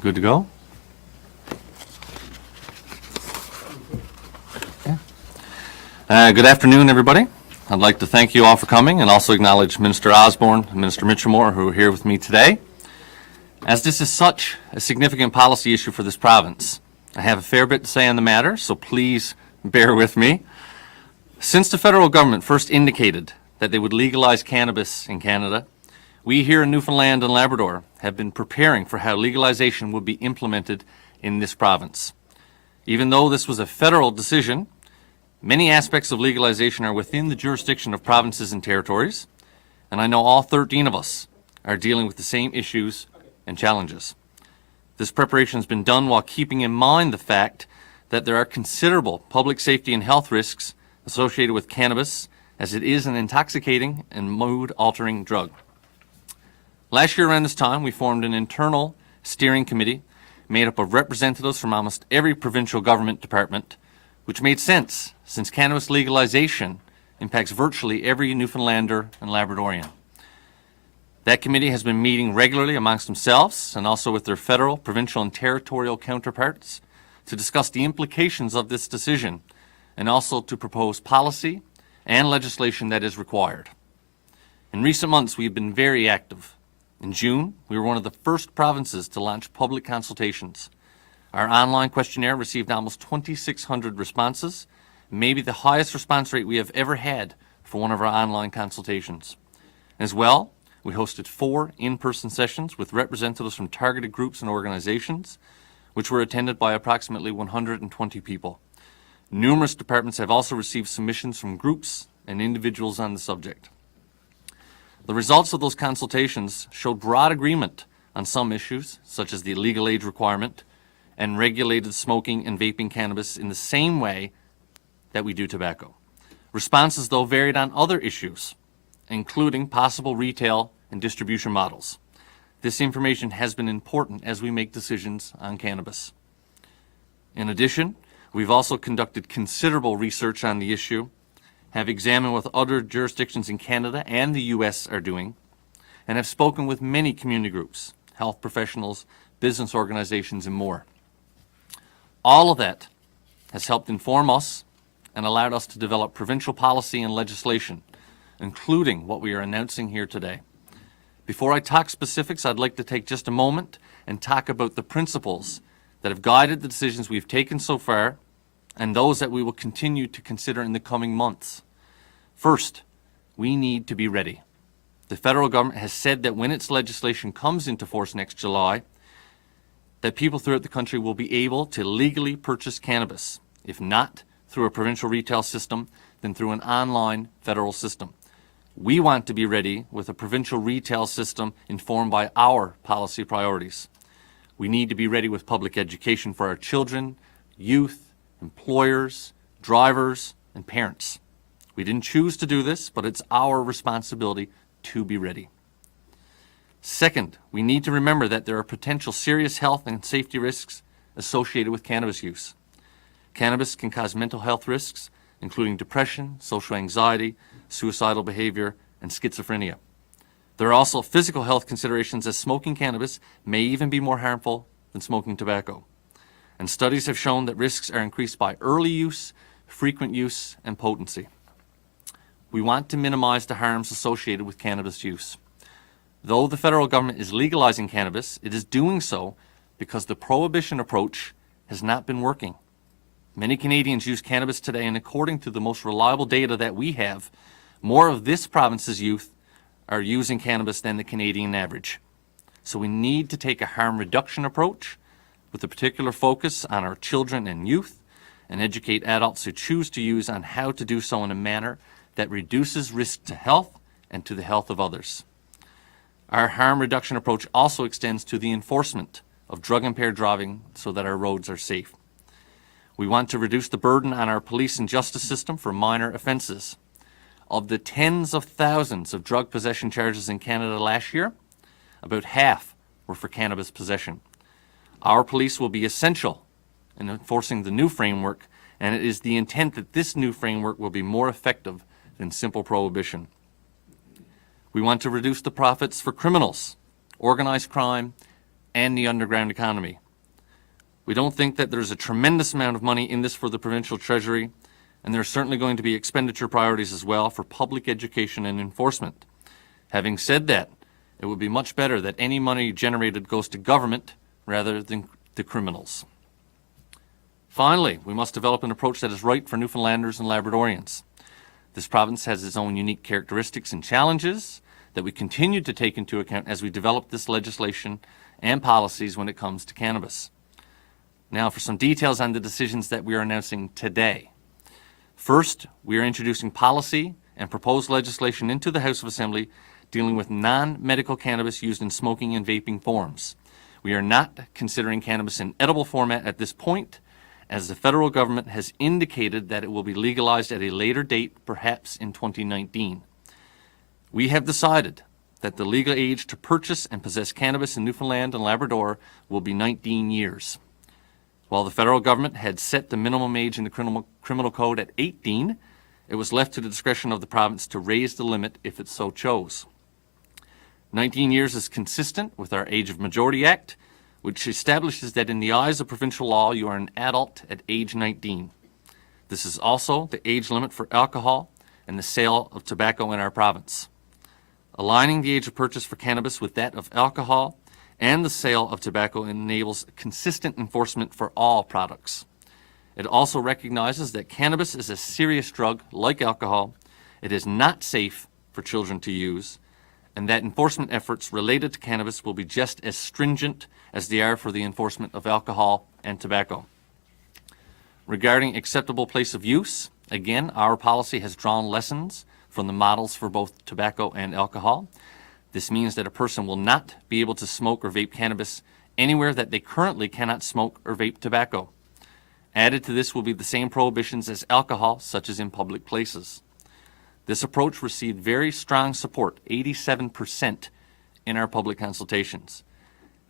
Good to go? Good afternoon, everybody. I'd like to thank you all for coming and also acknowledge Minister Osborne and Minister Mitchelmore, who are here with me today. As this is such a significant policy issue for this province, I have a fair bit to say on the matter, so please bear with me. Since the federal government first indicated that they would legalize cannabis in Canada, we here in Newfoundland and Labrador have been preparing for how legalization would be implemented in this province. Even though this was a federal decision, many aspects of legalization are within the jurisdiction of provinces and territories, and I know all 13 of us are dealing with the same issues and challenges. This preparation has been done while keeping in mind the fact that there are considerable public safety and health risks associated with cannabis, as it is an intoxicating and mood-altering drug. Last year around this time, we formed an internal steering committee made up of representatives from almost every provincial government department, which made sense since cannabis legalization impacts virtually every Newfoundlander and Labradorian. That committee has been meeting regularly amongst themselves and also with their federal, provincial, and territorial counterparts to discuss the implications of this decision and also to propose policy and legislation that is required. In recent months, we have been very active. In June, we were one of the first provinces to launch public consultations. Our online questionnaire received almost 2,600 responses, maybe the highest response rate we have ever had for one of our online consultations. As well, we hosted 4 in-person sessions with representatives from targeted groups and organizations, which were attended by approximately 120 people. Numerous departments have also received submissions from groups and individuals on the subject. The results of those consultations showed broad agreement on some issues, such as the legal age requirement and regulated smoking and vaping cannabis in the same way that we do tobacco. Responses, though, varied on other issues, including possible retail and distribution models. This information has been important as we make decisions on cannabis. In addition, we've also conducted considerable research on the issue, have examined what other jurisdictions in Canada and the U.S. are doing, and have spoken with many community groups, health professionals, business organizations, and more. All of that has helped inform us and allowed us to develop provincial policy and legislation, including what we are announcing here today. Before I talk specifics, I'd like to take just a moment and talk about the principles that have guided the decisions we've taken so far and those that we will continue to consider in the coming months. First, we need to be ready. The federal government has said that when its legislation comes into force next July, that people throughout the country will be able to legally purchase cannabis, if not through a provincial retail system, then through an online federal system. We want to be ready with a provincial retail system informed by our policy priorities. We need to be ready with public education for our children, youth, employers, drivers, and parents. We didn't choose to do this, but it's our responsibility to be ready. Second, we need to remember that there are potential serious health and safety risks associated with cannabis use. Cannabis can cause mental health risks, including depression, social anxiety, suicidal behavior, and schizophrenia. There are also physical health considerations, as smoking cannabis may even be more harmful than smoking tobacco. And studies have shown that risks are increased by early use, frequent use, and potency. We want to minimize the harms associated with cannabis use. Though the federal government is legalizing cannabis, it is doing so because the prohibition approach has not been working. Many Canadians use cannabis today, and according to the most reliable data that we have, more of this province's youth are using cannabis than the Canadian average. So we need to take a harm reduction approach with a particular focus on our children and youth, and educate adults who choose to use on how to do so in a manner that reduces risk to health and to the health of others. Our harm reduction approach also extends to the enforcement of drug-impaired driving so that our roads are safe. We want to reduce the burden on our police and justice system for minor offences. Of the tens of thousands of drug possession charges in Canada last year, about half were for cannabis possession. Our police will be essential in enforcing the new framework, and it is the intent that this new framework will be more effective than simple prohibition. We want to reduce the profits for criminals, organized crime, and the underground economy. We don't think that there's a tremendous amount of money in this for the provincial treasury, and there are certainly going to be expenditure priorities as well for public education and enforcement. Having said that, it would be much better that any money generated goes to government rather than to criminals. Finally, we must develop an approach that is right for Newfoundlanders and Labradorians. This province has its own unique characteristics and challenges that we continue to take into account as we develop this legislation and policies when it comes to cannabis. Now for some details on the decisions that we are announcing today. First, we are introducing policy and proposed legislation into the House of Assembly dealing with non-medical cannabis used in smoking and vaping forms. We are not considering cannabis in edible format at this point, as the federal government has indicated that it will be legalized at a later date, perhaps in 2019. We have decided that the legal age to purchase and possess cannabis in Newfoundland and Labrador will be 19 years. While the federal government had set the minimum age in the criminal code at 18, it was left to the discretion of the province to raise the limit if it so chose. 19 years is consistent with our Age of Majority Act, which establishes that in the eyes of provincial law, you are an adult at age 19. This is also the age limit for alcohol and the sale of tobacco in our province. Aligning the age of purchase for cannabis with that of alcohol and the sale of tobacco enables consistent enforcement for all products. It also recognizes that cannabis is a serious drug like alcohol. It is not safe for children to use, and that enforcement efforts related to cannabis will be just as stringent as they are for the enforcement of alcohol and tobacco. Regarding acceptable place of use, again, our policy has drawn lessons from the models for both tobacco and alcohol. This means that a person will not be able to smoke or vape cannabis anywhere that they currently cannot smoke or vape tobacco. Added to this will be the same prohibitions as alcohol, such as in public places. This approach received very strong support, 87%, in our public consultations.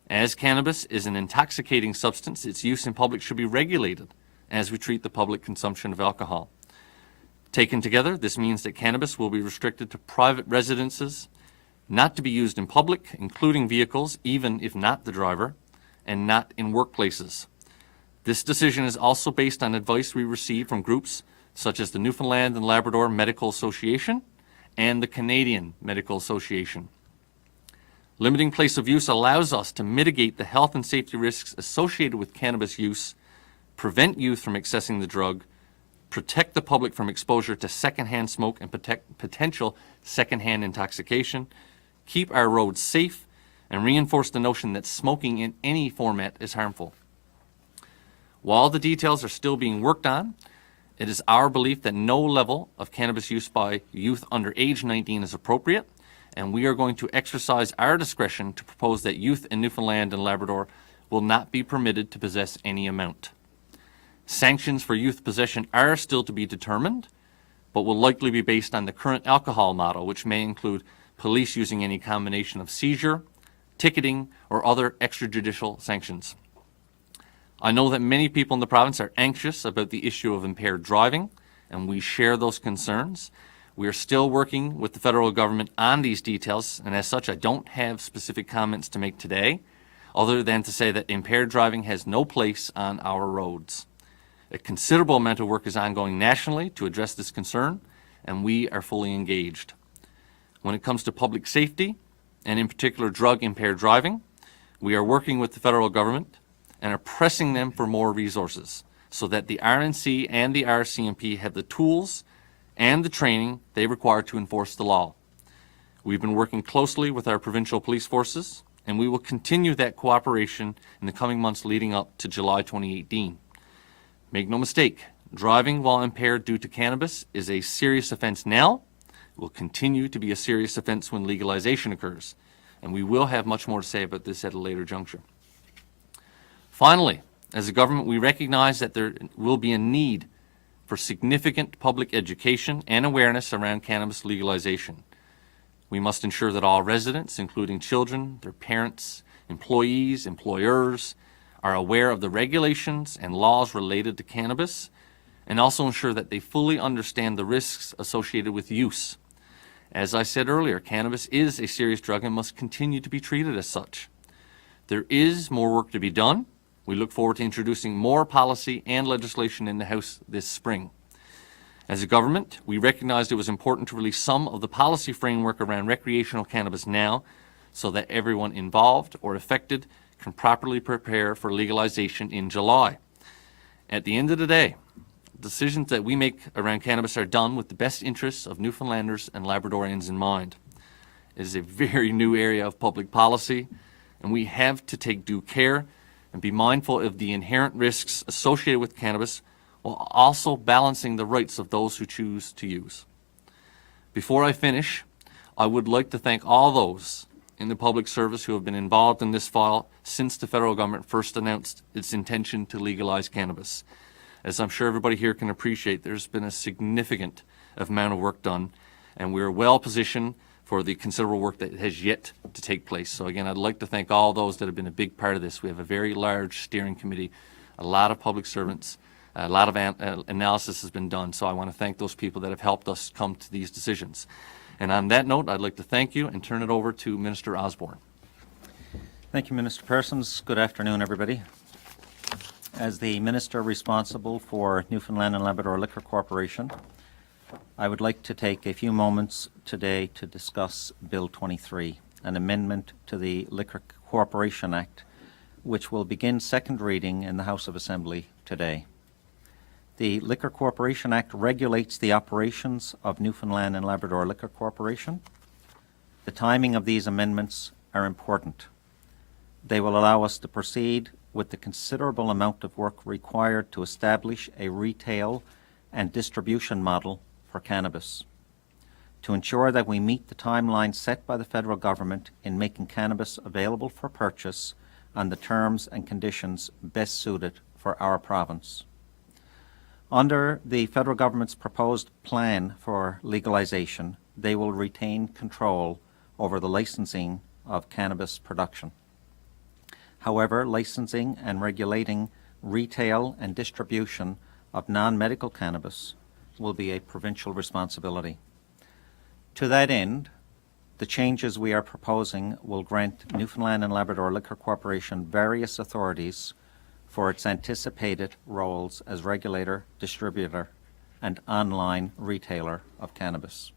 As cannabis is an intoxicating substance, its use in public should be regulated as we treat the public consumption of alcohol. Taken together, this means that cannabis will be restricted to private residences, not to be used in public, including vehicles, even if not the driver, and not in workplaces. This decision is also based on advice we received from groups such as the Newfoundland and Labrador Medical Association and the Canadian Medical Association. Limiting place of use allows us to mitigate the health and safety risks associated with cannabis use, prevent youth from accessing the drug, protect the public from exposure to secondhand smoke and potential secondhand intoxication, keep our roads safe, and reinforce the notion that smoking in any format is harmful. While the details are still being worked on, it is our belief that no level of cannabis use by youth under age 19 is appropriate, and we are going to exercise our discretion to propose that youth in Newfoundland and Labrador will not be permitted to possess any amount. Sanctions for youth possession are still to be determined, but will likely be based on the current alcohol model, which may include police using any combination of seizure, ticketing, or other extrajudicial sanctions. I know that many people in the province are anxious about the issue of impaired driving, and we share those concerns. We are still working with the federal government on these details, and as such, I don't have specific comments to make today, other than to say that impaired driving has no place on our roads. A considerable amount of work is ongoing nationally to address this concern, and we are fully engaged. When it comes to public safety, and in particular drug-impaired driving, we are working with the federal government and are pressing them for more resources so that the RNC and the RCMP have the tools and the training they require to enforce the law. We've been working closely with our provincial police forces, and we will continue that cooperation in the coming months leading up to July 2018. Make no mistake, driving while impaired due to cannabis is a serious offense now. It will continue to be a serious offense when legalization occurs, and we will have much more to say about this at a later juncture. Finally, as a government, we recognize that there will be a need for significant public education and awareness around cannabis legalization. We must ensure that all residents, including children, their parents, employees, employers, are aware of the regulations and laws related to cannabis, and also ensure that they fully understand the risks associated with use. As I said earlier, cannabis is a serious drug and must continue to be treated as such. There is more work to be done. We look forward to introducing more policy and legislation in the House this spring. As a government, we recognized it was important to release some of the policy framework around recreational cannabis now so that everyone involved or affected can properly prepare for legalization in July. At the end of the day, decisions that we make around cannabis are done with the best interests of Newfoundlanders and Labradorians in mind. It is a very new area of public policy, and we have to take due care and be mindful of the inherent risks associated with cannabis while also balancing the rights of those who choose to use. Before I finish, I would like to thank all those in the public service who have been involved in this file since the federal government first announced its intention to legalize cannabis. As I'm sure everybody here can appreciate, there's been a significant amount of work done, and we're well positioned for the considerable work that has yet to take place. So again, I'd like to thank all those that have been a big part of this. We have a very large steering committee, a lot of public servants, a lot of analysis has been done, so I want to thank those people that have helped us come to these decisions. And on that note, I'd like to thank you and turn it over to Minister Osborne. Thank you, Minister Parsons. Good afternoon, everybody. As the Minister responsible for Newfoundland and Labrador Liquor Corporation, I would like to take a few moments today to discuss Bill 23, an amendment to the Liquor Corporation Act, which will begin second reading in the House of Assembly today. The Liquor Corporation Act regulates the operations of Newfoundland and Labrador Liquor Corporation. The timing of these amendments are important. They will allow us to proceed with the considerable amount of work required to establish a retail and distribution model for cannabis, to ensure that we meet the timeline set by the federal government in making cannabis available for purchase on the terms and conditions best suited for our province. Under the federal government's proposed plan for legalization, they will retain control over the licensing of cannabis production. However, licensing and regulating retail and distribution of non-medical cannabis will be a provincial responsibility. To that end, the changes we are proposing will grant Newfoundland and Labrador Liquor Corporation various authorities for its anticipated roles as regulator, distributor, and online retailer of cannabis.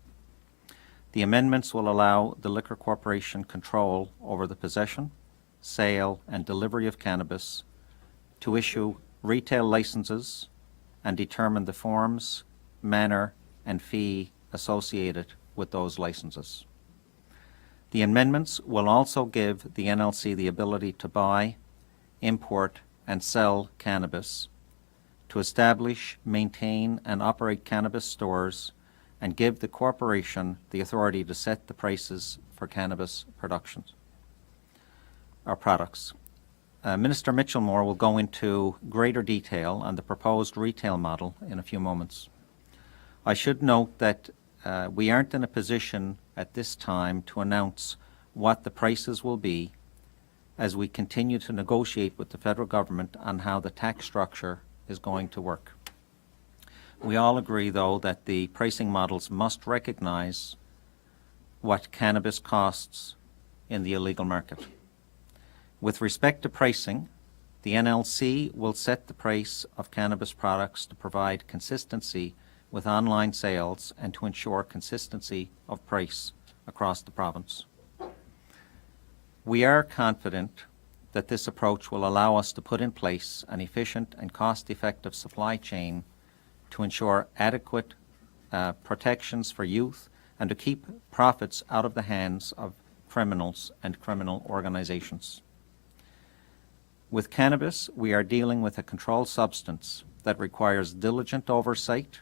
The amendments will allow the Liquor Corporation control over the possession, sale, and delivery of cannabis, to issue retail licenses, and determine the forms, manner, and fee associated with those licenses. The amendments will also give the NLC the ability to buy, import, and sell cannabis, to establish, maintain, and operate cannabis stores, and give the corporation the authority to set the prices for cannabis productions or products. Minister Mitchelmore will go into greater detail on the proposed retail model in a few moments. I should note that we aren't in a position at this time to announce what the prices will be as we continue to negotiate with the federal government on how the tax structure is going to work. We all agree, though, that the pricing models must recognize what cannabis costs in the illegal market. With respect to pricing, the NLC will set the price of cannabis products to provide consistency with online sales and to ensure consistency of price across the province. We are confident that this approach will allow us to put in place an efficient and cost-effective supply chain to ensure adequate protections for youth and to keep profits out of the hands of criminals and criminal organizations. With cannabis, we are dealing with a controlled substance that requires diligent oversight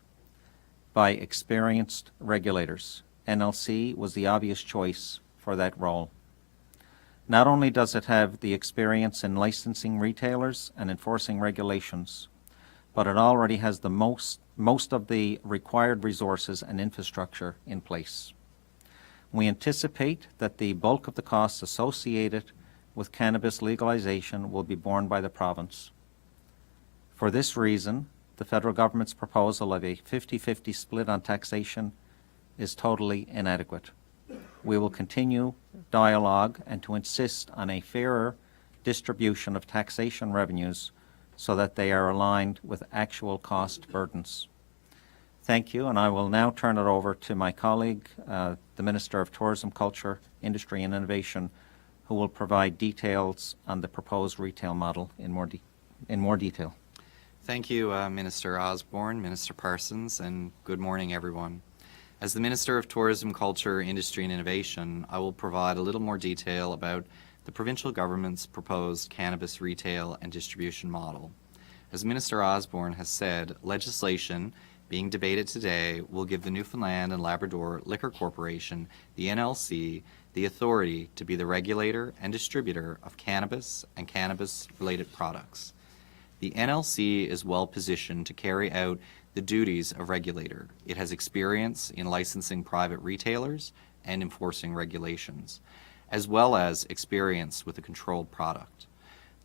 by experienced regulators. NLC was the obvious choice for that role. Not only does it have the experience in licensing retailers and enforcing regulations, but it already has the most of the required resources and infrastructure in place. We anticipate that the bulk of the costs associated with cannabis legalization will be borne by the province. For this reason, the federal government's proposal of a 50-50 split on taxation is totally inadequate. We will continue dialogue and to insist on a fairer distribution of taxation revenues so that they are aligned with actual cost burdens. Thank you, and I will now turn it over to my colleague, the Minister of Tourism, Culture, Industry and Innovation, who will provide details on the proposed retail model in more detail. Thank you, Minister Osborne, Minister Parsons, and good morning, everyone. As the Minister of Tourism, Culture, Industry and Innovation, I will provide a little more detail about the provincial government's proposed cannabis retail and distribution model. As Minister Osborne has said, legislation being debated today will give the Newfoundland and Labrador Liquor Corporation, the NLC, the authority to be the regulator and distributor of cannabis and cannabis-related products. The NLC is well positioned to carry out the duties of regulator. It has experience in licensing private retailers and enforcing regulations, as well as experience with a controlled product.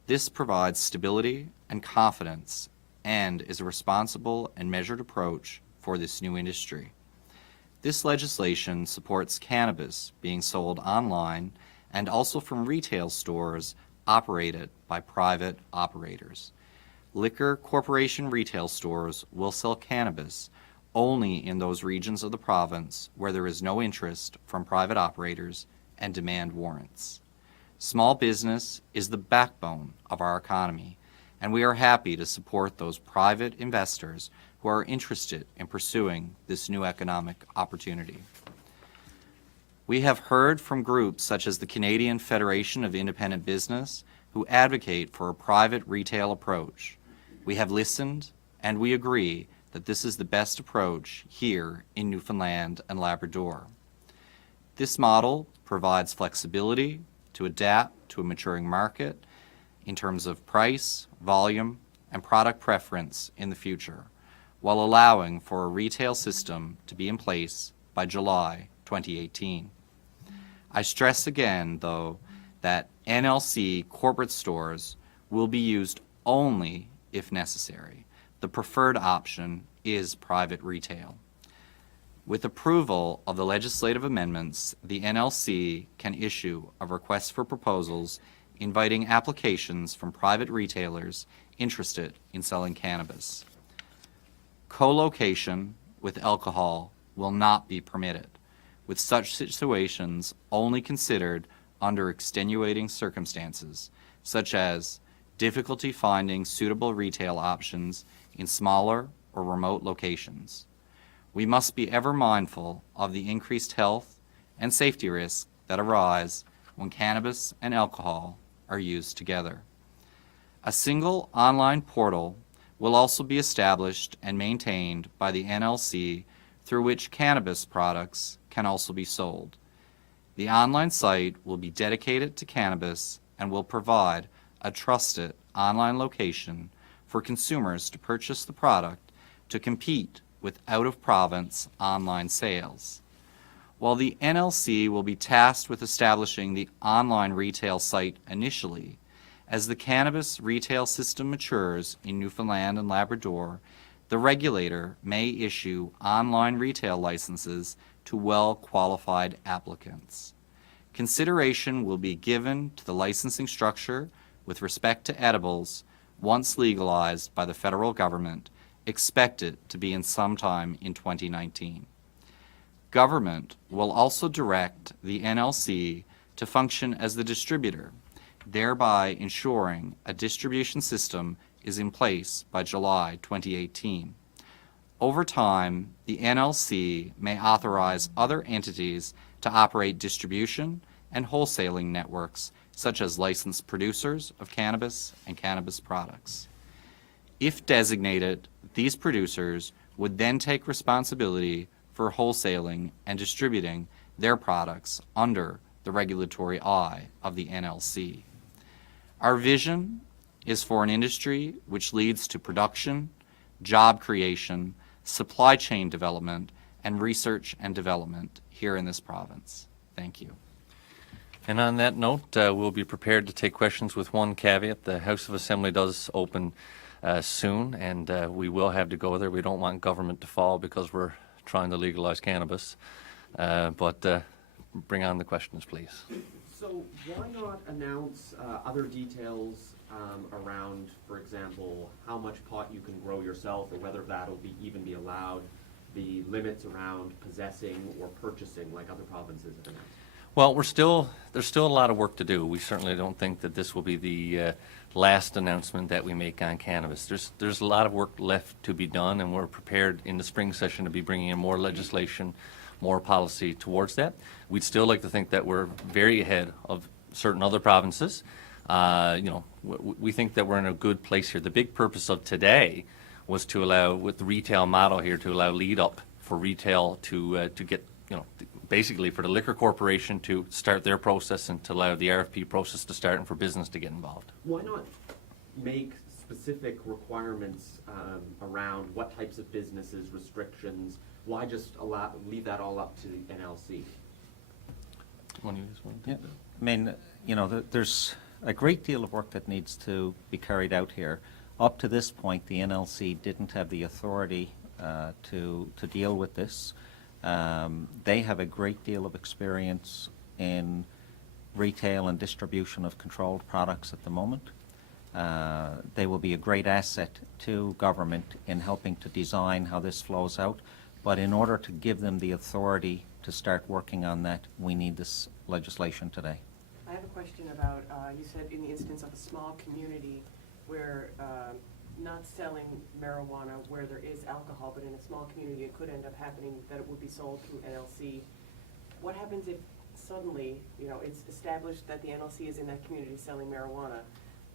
This provides stability and confidence and is a responsible and measured approach for this new industry. This legislation supports cannabis being sold online and also from retail stores operated by private operators. Liquor Corporation retail stores will sell cannabis only in those regions of the province where there is no interest from private operators and demand warrants. Small business is the backbone of our economy, and we are happy to support those private investors who are interested in pursuing this new economic opportunity. We have heard from groups such as the Canadian Federation of Independent Business who advocate for a private retail approach. We have listened, and we agree that this is the best approach here in Newfoundland and Labrador. This model provides flexibility to adapt to a maturing market in terms of price, volume, and product preference in the future, while allowing for a retail system to be in place by July 2018. I stress again, though, that NLC corporate stores will be used only if necessary. The preferred option is private retail. With approval of the legislative amendments, the NLC can issue a request for proposals inviting applications from private retailers interested in selling cannabis. Co-location with alcohol will not be permitted, with such situations only considered under extenuating circumstances, such as difficulty finding suitable retail options in smaller or remote locations. We must be ever mindful of the increased health and safety risks that arise when cannabis and alcohol are used together. A single online portal will also be established and maintained by the NLC through which cannabis products can also be sold. The online site will be dedicated to cannabis and will provide a trusted online location for consumers to purchase the product to compete with out-of-province online sales. While the NLC will be tasked with establishing the online retail site initially, as the cannabis retail system matures in Newfoundland and Labrador, the regulator may issue online retail licenses to well-qualified applicants. Consideration will be given to the licensing structure with respect to edibles once legalized by the federal government, expected to be in sometime in 2019. Government will also direct the NLC to function as the distributor, thereby ensuring a distribution system is in place by July 2018. Over time, the NLC may authorize other entities to operate distribution and wholesaling networks, such as licensed producers of cannabis and cannabis products. If designated, these producers would then take responsibility for wholesaling and distributing their products under the regulatory eye of the NLC. Our vision is for an industry which leads to production, job creation, supply chain development, and research and development here in this province. Thank you. And on that note, we'll be prepared to take questions with one caveat. The House of Assembly does open soon, and we will have to go there. We don't want government to fall because we're trying to legalize cannabis. But bring on the questions, please. So why not announce other details around, for example, how much pot you can grow yourself, or whether that'll even be allowed, the limits around possessing or purchasing like other provinces have announced? Well, there's still a lot of work to do. We certainly don't think that this will be the last announcement that we make on cannabis. There's a lot of work left to be done, and we're prepared in the spring session to be bringing in more legislation, more policy towards that. We'd still like to think that we're very ahead of certain other provinces. We think that we're in a good place here. The big purpose of today was to allow, with the retail model here, to allow lead up for retail to get, basically for the Liquor Corporation to start their process and to allow the RFP process to start and for business to get involved. Why not make specific requirements around what types of businesses, restrictions? Why just leave that all up to the NLC? Yeah. I mean, there's a great deal of work that needs to be carried out here. Up to this point, the NLC didn't have the authority to deal with this. They have a great deal of experience in retail and distribution of controlled products at the moment. They will be a great asset to government in helping to design how this flows out. But in order to give them the authority to start working on that, we need this legislation today. I have a question about, you said in the instance of a small community where not selling marijuana where there is alcohol, but in a small community it could end up happening that it would be sold through NLC. What happens if suddenly, it's established that the NLC is in that community selling marijuana?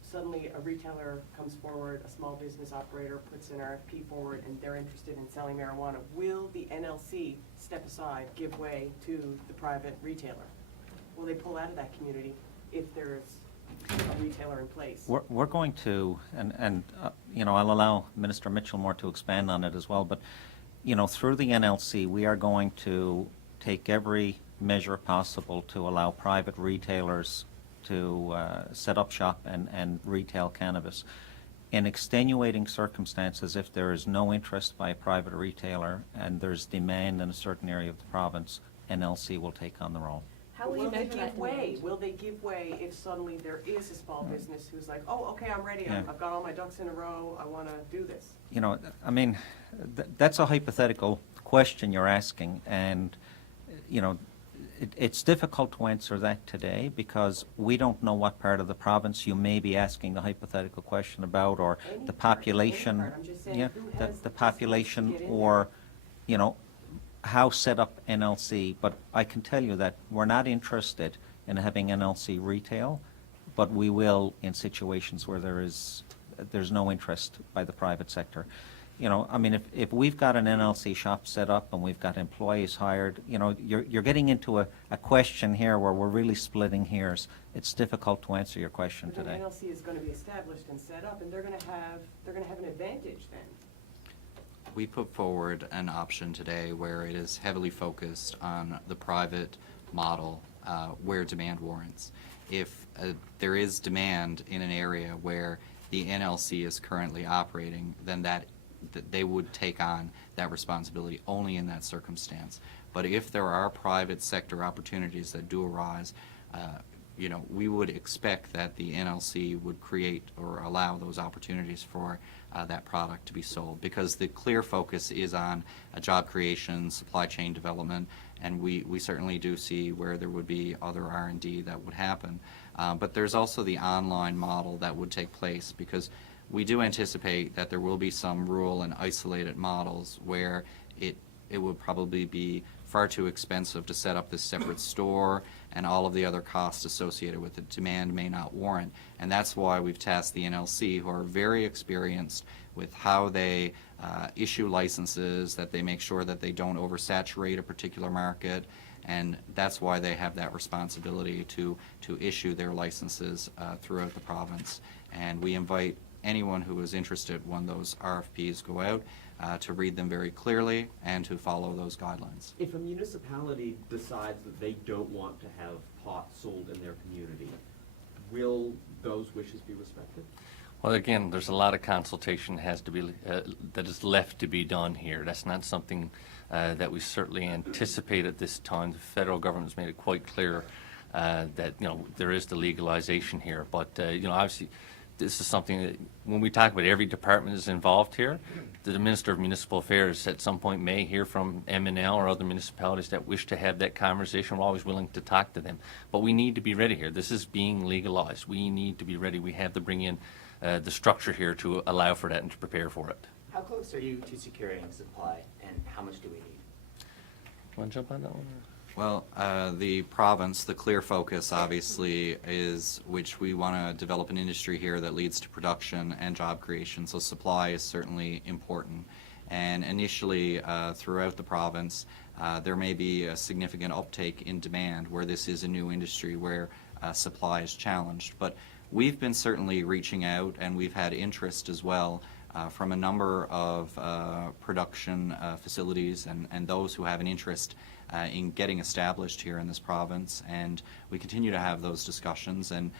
Suddenly a retailer comes forward, a small business operator puts an RFP forward, and they're interested in selling marijuana. Will the NLC step aside, give way to the private retailer? Will they pull out of that community if there's a retailer in place? We're going to, and I'll allow Minister Mitchelmore to expand on it as well, but, through the NLC, we are going to take every measure possible to allow private retailers to set up shop and retail cannabis. In extenuating circumstances, if there is no interest by a private retailer and there's demand in a certain area of the province, NLC will take on the role. How will they give way? Will they give way if suddenly there is a small business who's like, oh, okay, I'm ready, Yeah. I've got all my ducks in a row, I want to do this? That's a hypothetical question you're asking, and, it's difficult to answer that today because we don't know what part of the province you may be asking the hypothetical question about, or Any the part, population, any part. I'm just saying, who has the the population, business to get in or, how set up NLC. But I can tell you that we're not interested in having NLC retail, but we will in situations where there's no interest by the private sector. If we've got an NLC shop set up and we've got employees hired, you're getting into a question here where we're really splitting hairs. It's difficult to answer your question But then today. NLC is going to be established and set up, and they're going to have an advantage then. We put forward an option today where it is heavily focused on the private model where demand warrants. If there is demand in an area where the NLC is currently operating, then that they would take on that responsibility only in that circumstance. But if there are private sector opportunities that do arise, we would expect that the NLC would create or allow those opportunities for that product to be sold, because the clear focus is on job creation, supply chain development, and we certainly do see where there would be other R&D that would happen. But there's also the online model that would take place, because we do anticipate that there will be some rural and isolated models where it would probably be far too expensive to set up this separate store, and all of the other costs associated with it. Demand may not warrant, and that's why we've tasked the NLC, who are very experienced with how they issue licenses, that they make sure that they don't oversaturate a particular market, and that's why they have that responsibility to issue their licenses throughout the province. And we invite anyone who is interested when those RFPs go out to read them very clearly and to follow those guidelines. If a municipality decides that they don't want to have pot sold in their community, will those wishes be respected? Well, again, there's a lot of consultation that is left to be done here. That's not something that we certainly anticipate at this time. The federal government has made it quite clear that, there is the legalization here. But, obviously, this is something that, when we talk about every department is involved here, the Minister of Municipal Affairs at some point may hear from M&L or other municipalities that wish to have that conversation. We're always willing to talk to them. But we need to be ready here. This is being legalized. We need to be ready. We have to bring in the structure here to allow for that and to prepare for it. How close are you to securing supply, and how much do we need? Want to jump on that one? Well, the province, the clear focus obviously is which we want to develop an industry here that leads to production and job creation. So supply is certainly important. And initially, throughout the province, there may be a significant uptake in demand where this is a new industry where supply is challenged. But we've been certainly reaching out, and we've had interest as well from a number of production facilities and those who have an interest in getting established here in this province, and we continue to have those discussions, and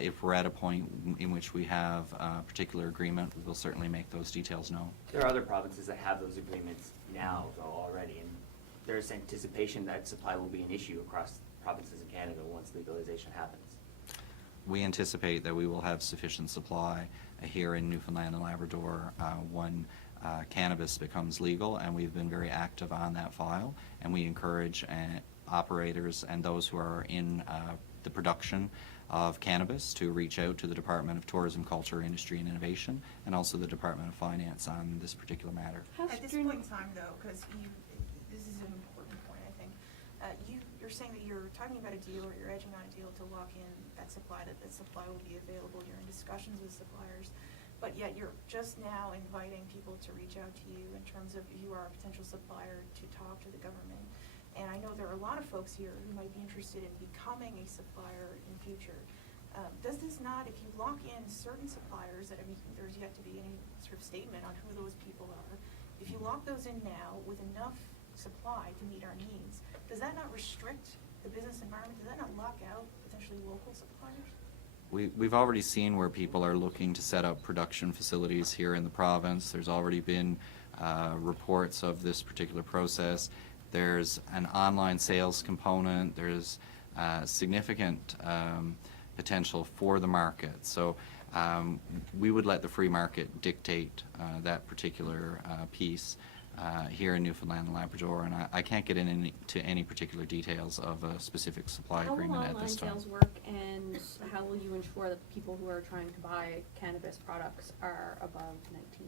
if we're at a point in which we have a particular agreement, we'll certainly make those details known. There are other provinces that have those agreements now, though, already, and there's anticipation that supply will be an issue across provinces in Canada once legalization happens. We anticipate that we will have sufficient supply here in Newfoundland and Labrador when cannabis becomes legal, and we've been very active on that file, and we encourage operators and those who are in the production of cannabis to reach out to the Department of Tourism, Culture, Industry and Innovation, and also the Department of Finance on this particular matter. At this point in time, though, because this is an important point, I think, you're saying that you're talking about a deal, or you're edging on a deal to lock in that supply, that the supply will be available. You're in discussions with suppliers, but yet you're just now inviting people to reach out to you in terms of you are a potential supplier to talk to the government. And I know there are a lot of folks here who might be interested in becoming a supplier in future. Does this not, if you lock in certain suppliers, that, I mean, there's yet to be any sort of statement on who those people are, if you lock those in now with enough supply to meet our needs, does that not restrict the business environment? Does that not lock out potentially local suppliers? We've already seen where people are looking to set up production facilities here in the province. There's already been reports of this particular process. There's an online sales component. There's significant potential for the market. So we would let the free market dictate that particular piece here in Newfoundland and Labrador, and I can't get into any particular details of a specific supply agreement at this time. How will online sales work, and how will you ensure that the people who are trying to buy cannabis products are above 19?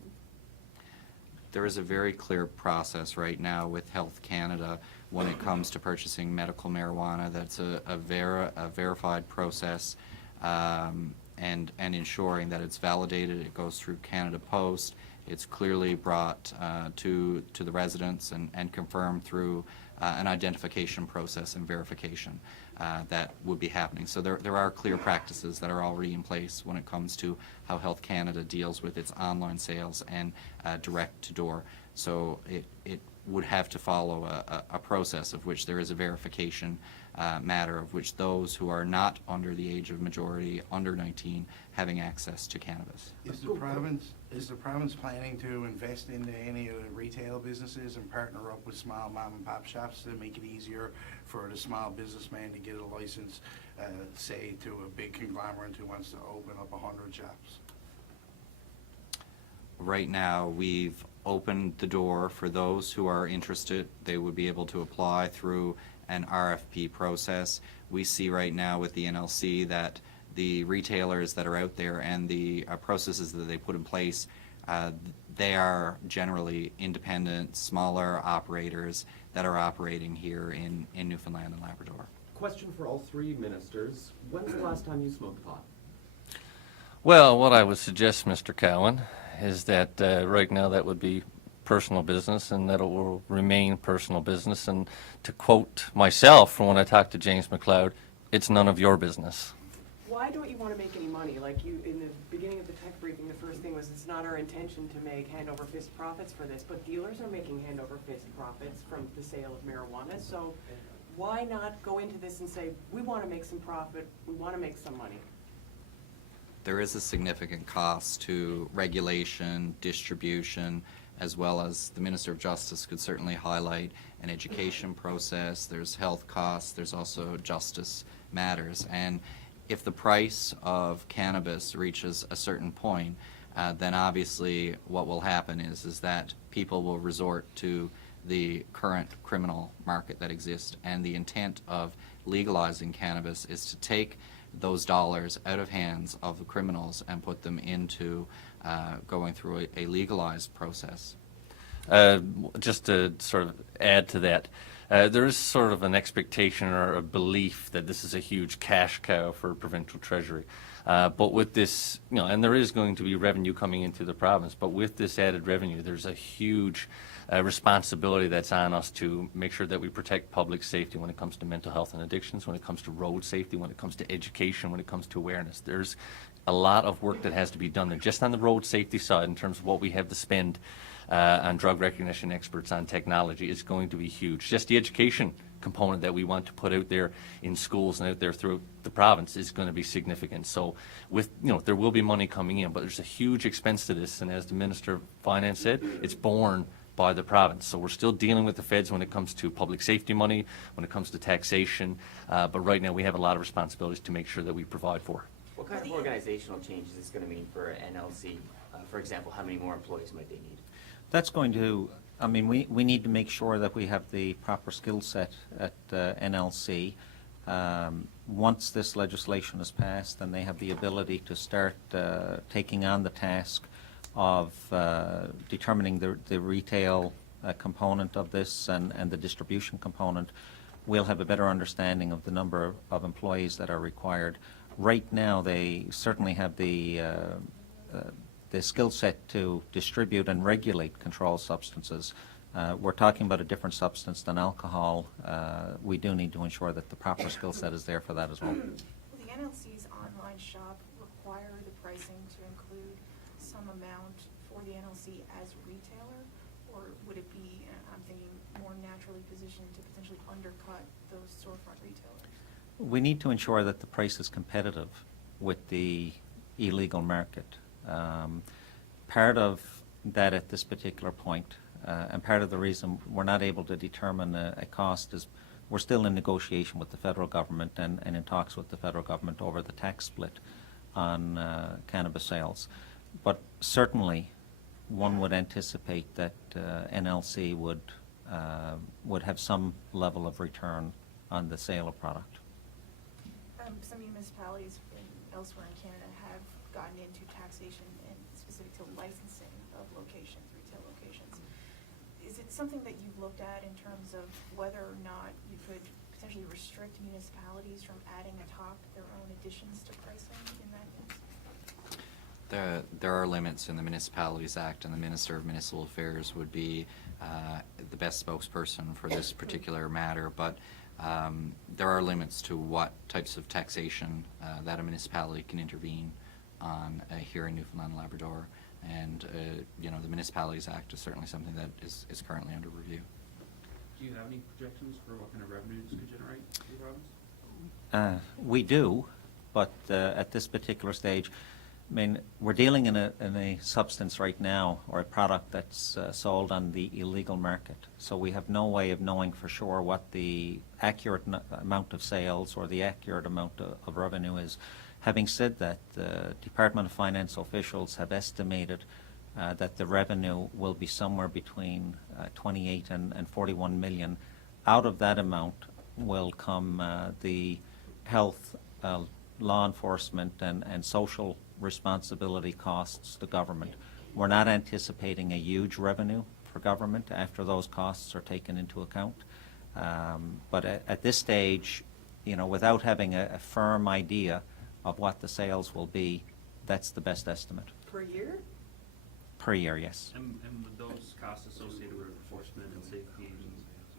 There is a very clear process right now with Health Canada when it comes to purchasing medical marijuana. That's a verified process, and ensuring that it's validated. It goes through Canada Post. It's clearly brought to the residents and confirmed through an identification process and verification that would be happening. So there are clear practices that are already in place when it comes to how Health Canada deals with its online sales and direct-to-door. So it would have to follow a process of which there is a verification matter of which those who are not under the age of majority, under 19, having access to cannabis. Is the province planning to invest into any of the retail businesses and partner up with small mom and pop shops to make it easier for the small businessman to get a license, say to a big conglomerate who wants to open up 100 shops? Right now, we've opened the door for those who are interested. They would be able to apply through an RFP process. We see right now with the NLC that the retailers that are out there and the processes that they put in place, they are generally independent, smaller operators that are operating here in Newfoundland and Labrador. Question for all three ministers. When's the last time you smoked pot? Well, what I would suggest, Mr. Cowan, is that right now that would be personal business, and that it will remain personal business. And to quote myself from when I talked to James McLeod, it's none of your business. Why don't you want to make any money? Like you, in the beginning of the tech briefing, the first thing was it's not our intention to make hand-over-fist profits for this, but dealers are making hand-over-fist profits from the sale of marijuana. So why not go into this and say, we want to make some profit, we want to make some money? There is a significant cost to regulation, distribution, as well as the Minister of Justice could certainly highlight an education process. There's health costs. There's also justice matters. And if the price of cannabis reaches a certain point, then obviously what will happen is that people will resort to the current criminal market that exists. And the intent of legalizing cannabis is to take those dollars out of hands of the criminals and put them into going through a legalized process. Just to sort of add to that, there is sort of an expectation or a belief that this is a huge cash cow for provincial treasury. But with this, and there is going to be revenue coming into the province, but with this added revenue, there's a huge responsibility that's on us to make sure that we protect public safety when it comes to mental health and addictions, when it comes to road safety, when it comes to education, when it comes to awareness. There's a lot of work that has to be done there, just on the road safety side, in terms of what we have to spend on drug recognition experts, on technology, is going to be huge. Just the education component that we want to put out there in schools and out there throughout the province is going to be significant. So with, there will be money coming in, but there's a huge expense to this, and as the Minister of Finance said, it's borne by the province. So we're still dealing with the feds when it comes to public safety money, when it comes to taxation, but right now we have a lot of responsibilities to make sure that we provide for. What kind of organizational change is this going to mean for NLC? For example, how many more employees might they need? That's going to, we need to make sure that we have the proper skill set at NLC. Once this legislation is passed, then they have the ability to start taking on the task of determining the retail component of this and the distribution component. We'll have a better understanding of the number of employees that are required. Right now, they certainly have the skill set to distribute and regulate controlled substances. We're talking about a different substance than alcohol. We do need to ensure that the proper skill set is there for that as well. Will the NLC's online shop require the pricing to include some amount for the NLC as retailer, or would it be, I'm thinking, more naturally positioned to potentially undercut those storefront retailers? We need to ensure that the price is competitive with the illegal market. Part of that at this particular point, and part of the reason we're not able to determine a cost, is we're still in negotiation with the federal government and in talks with the federal government over the tax split on cannabis sales. But certainly one would anticipate that NLC would have some level of return on the sale of product. Some municipalities elsewhere in Canada have gotten into taxation and specific to licensing of locations, retail locations. Is it something that you've looked at in terms of whether or not you could potentially restrict municipalities from adding atop their own additions to pricing in that case? There are limits in the Municipalities Act, and the Minister of Municipal Affairs would be the best spokesperson for this particular matter, but there are limits to what types of taxation that a municipality can intervene on here in Newfoundland and Labrador, and the Municipalities Act is certainly something that is currently under review. Do you have any projections for what kind of revenue this could generate for the province? We do, but at this particular stage, we're dealing in a substance right now, or a product that's sold on the illegal market. So we have no way of knowing for sure what the accurate amount of sales or the accurate amount of revenue is. Having said that, the Department of Finance officials have estimated that the revenue will be somewhere between 28 and 41 million. Out of that amount will come the health, law enforcement, and social responsibility costs to government. We're not anticipating a huge revenue for government after those costs are taken into account. But at this stage, without having a firm idea of what the sales will be, that's the best estimate. Per year? Per year, yes. And with those costs associated with enforcement and safety and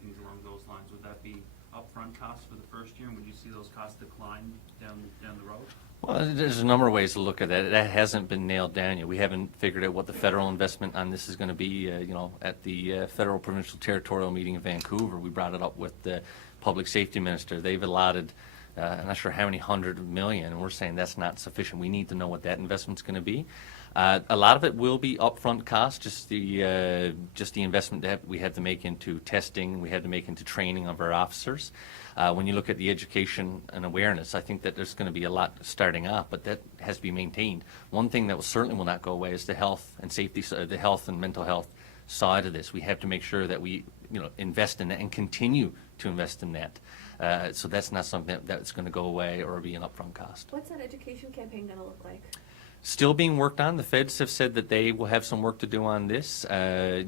things along those lines, would that be upfront costs for the first year, and would you see those costs decline down the road? Well, there's a number of ways to look at that. That hasn't been nailed down yet. We haven't figured out what the federal investment on this is going to be. At the federal provincial territorial meeting in Vancouver, we brought it up with the public safety minister. They've allotted, I'm not sure how many $100 million, and we're saying that's not sufficient. We need to know what that investment's going to be. A lot of it will be upfront cost, just the investment that we had to make into testing, we had to make into training of our officers. When you look at the education and awareness, I think that there's going to be a lot starting off, but that has to be maintained. One thing that certainly will not go away is the health and safety, the health and mental health side of this. We have to make sure that we, invest in that and continue to invest in that. So that's not something that's going to go away or be an upfront cost. What's that education campaign gonna look like? Still being worked on. The feds have said that they will have some work to do on this. And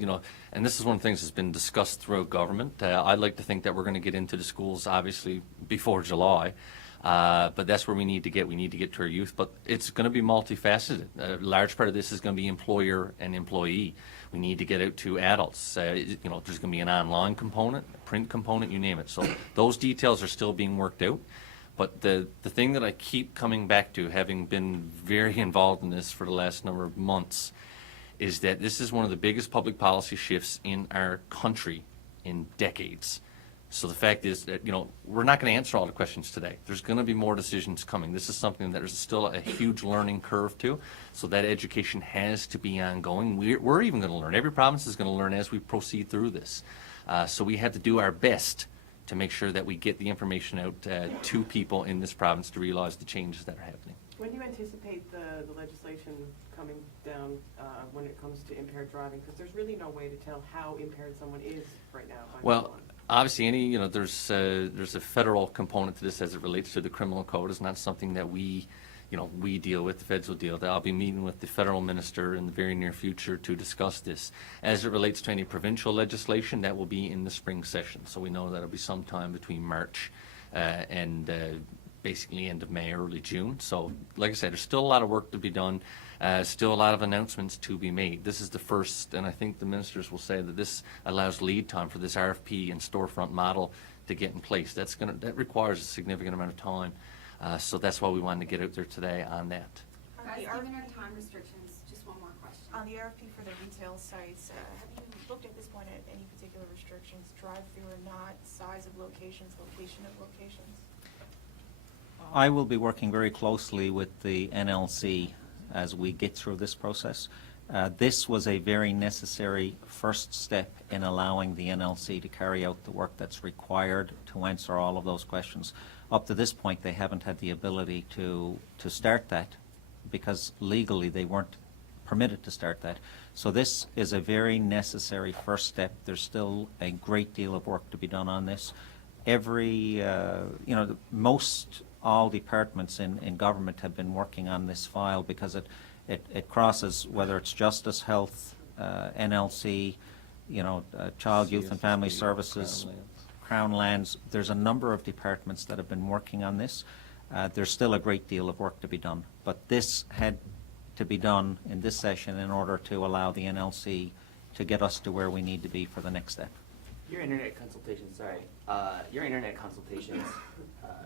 this is one of the things that's been discussed throughout government. I'd like to think that we're going to get into the schools, obviously, before July. But that's where we need to get. We need to get to our youth. But it's going to be multifaceted. A large part of this is going to be employer and employee. We need to get out to adults. There's going to be an online component, a print component, you name it. So those details are still being worked out. But the thing that I keep coming back to, having been very involved in this for the last number of months, is that this is one of the biggest public policy shifts in our country in decades. So the fact is that, we're not going to answer all the questions today. There's going to be more decisions coming. This is something that there's still a huge learning curve to, so that education has to be ongoing. We're even going to learn. Every province is going to learn as we proceed through this. So we have to do our best to make sure that we get the information out to people in this province to realize the changes that are happening. When do you anticipate the legislation coming down when it comes to impaired driving? Because there's really no way to tell how impaired someone is right now. Well, obviously, there's a federal component to this as it relates to the criminal code. It's not something that we deal with. The feds will deal with that. I'll be meeting with the federal minister in the very near future to discuss this. As it relates to any provincial legislation, that will be in the spring session. So we know that'll be sometime between March and basically end of May, early June. So, like I said, there's still a lot of work to be done. Still a lot of announcements to be made. This is the first, and I think the ministers will say that this allows lead time for this RFP and storefront model to get in place. That requires a significant amount of time. So that's why we wanted to get out there today on that. Guys, given our time restrictions, just one more question. On the RFP for the retail sites, have you looked at this point at any particular restrictions, drive-through or not, size of locations, location of locations? I will be working very closely with the NLC as we get through this process. This was a very necessary first step in allowing the NLC to carry out the work that's required to answer all of those questions. Up to this point, they haven't had the ability to start that because legally they weren't permitted to start that. So this is a very necessary first step. There's still a great deal of work to be done on this. Most all departments in government have been working on this file because it crosses, whether it's Justice, Health, NLC, Child, Youth and Family Services, Crown Lands. There's a number of departments that have been working on this. There's still a great deal of work to be done, but this had to be done in this session in order to allow the NLC to get us to where we need to be for the next step. Your internet consultations,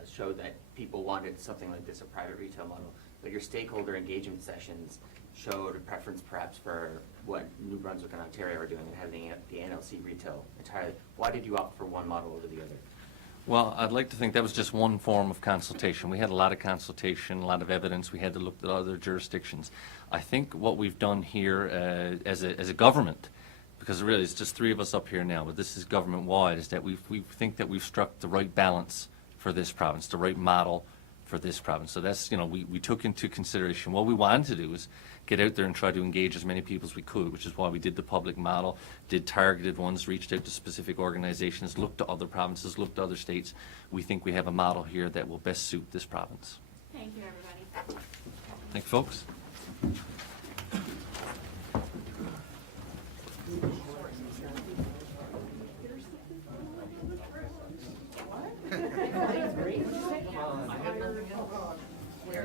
showed that people wanted something like this, a private retail model, but your stakeholder engagement sessions showed a preference perhaps for what New Brunswick and Ontario are doing and having the NLC retail entirely. Why did you opt for one model over the other? Well, I'd like to think that was just one form of consultation. We had a lot of consultation, a lot of evidence. We had to look at other jurisdictions. I think what we've done here as a government, because really it's just three of us up here now, but this is government-wide, is that we think that we've struck the right balance for this province, the right model for this province. So that's, we took into consideration. What we wanted to do is get out there and try to engage as many people as we could, which is why we did the public model, did targeted ones, reached out to specific organizations, looked to other provinces, looked to other states. We think we have a model here that will best suit this province. Thank you, everybody. Thank you, folks. Where?